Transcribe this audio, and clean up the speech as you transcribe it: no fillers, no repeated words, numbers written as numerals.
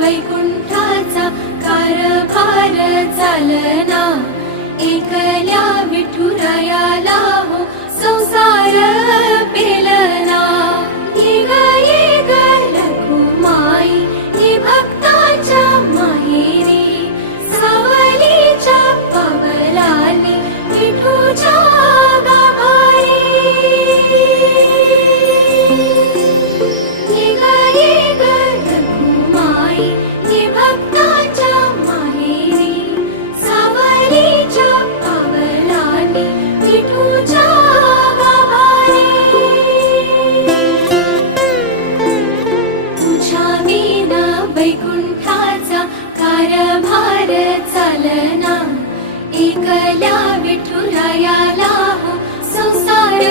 वैकुंठाचा कारभार चालना, एकल्या विठुरायाला हो संसार पेलना। येग येग रखुमाई हे भक्ताच्या माहेरी, सावलीच्या पावलांनी विठूच्या गाभारी। येग येग रखुमाई हे भक्ताच्या माहेरी, सावलीच्या पावलांनी विठूच्या गाभारी। तुझ्या विना वैकुंठाचा कारभार चालना, एकल्या विठुरायाला हो संसार